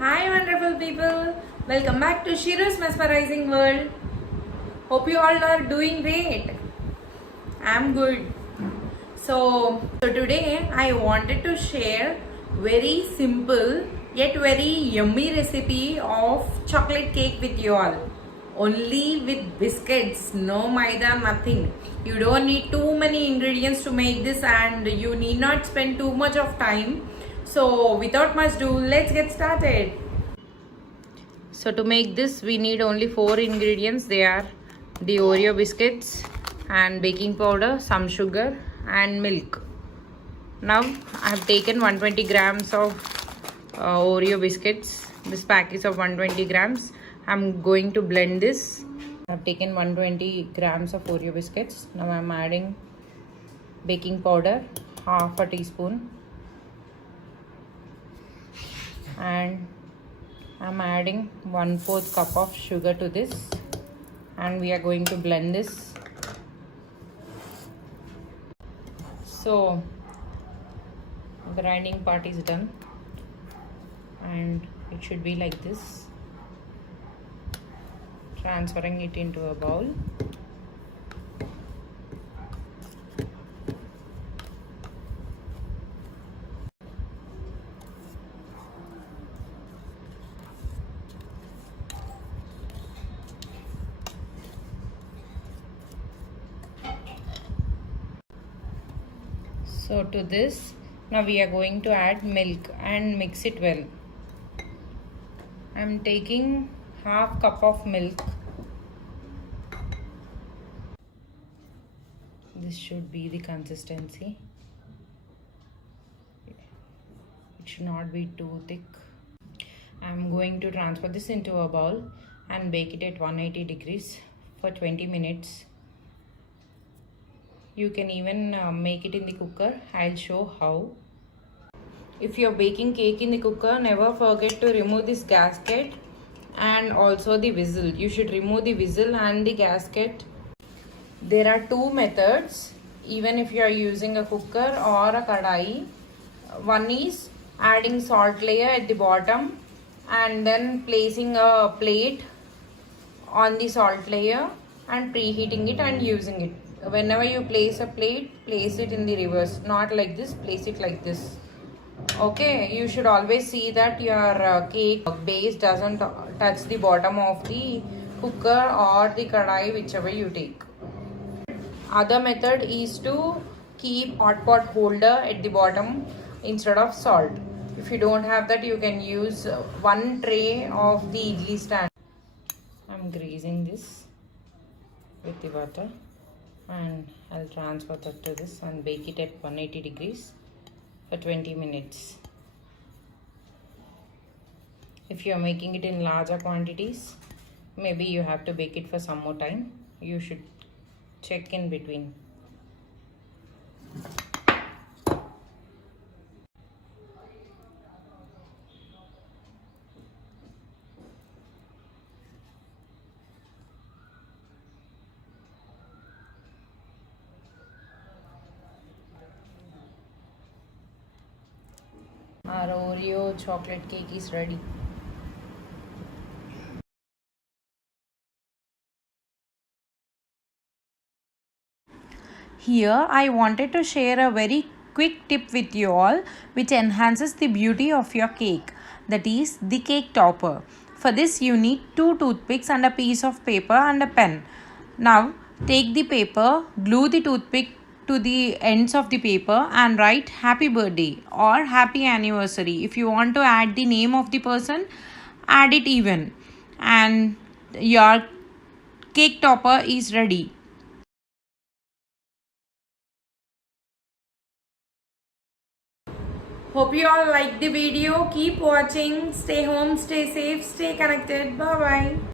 Hi wonderful people, welcome back to Shiru's Mesmerizing World. Hope you all are doing great. I'm good. So today I wanted to share very simple yet very yummy recipe of chocolate cake with you all. Only with biscuits, no maida, nothing. You don't need too many ingredients to make this and you need not spend too much of time. So without much ado, let's get started. So to make this we need only 4 ingredients. They are the Oreo biscuits and baking powder, some sugar and milk. Now I have taken 120 grams of Oreo biscuits. This pack is of 120 grams. I'm going to blend this. I have taken 120 grams of Oreo biscuits. Now I'm adding baking powder, half a teaspoon, and I'm adding 1/4 cup of sugar to this, and we are going to blend this. So grinding part is done and it should be like this. Transferring it into a bowl. So to this, now we are going to add milk and mix it well. I'm taking half cup of milk. This should be the consistency. It should not be too thick. I'm going to transfer this into a bowl and bake it at 180 degrees for 20 minutes. You can even make it in the cooker. I'll show how. If you're baking cake in the cooker, never forget to remove this gasket and also the whistle. You should remove the whistle and the gasket. There are 2 methods, even if you are using a cooker or a kadai. One is adding salt layer at the bottom and then placing a plate on the salt layer and preheating it and using it. Whenever you place a plate, place it in the reverse, not like this, place it like this. Okay, you should always see that your cake base doesn't touch the bottom of the cooker or the kadai, whichever you take. Other method is to keep hot pot holder at the bottom instead of salt. If you don't have that, you can use one tray of the idli stand. I'm greasing this with the butter and I'll transfer that to this and bake it at 180 degrees for 20 minutes. If you are making it in larger quantities, maybe you have to bake it for some more time. You should check in between. Our Oreo chocolate cake is ready. Here I wanted to share a very quick tip with you all which enhances the beauty of your cake, that is the cake topper. For this you need 2 toothpicks and a piece of paper and a pen. Now take the paper, glue the toothpick to the ends of the paper and write happy birthday or happy anniversary. If you want to add the name of the person, add it even, and your cake topper is ready. Hope you all like the video. Keep watching. Stay home, stay safe, stay connected. Bye bye.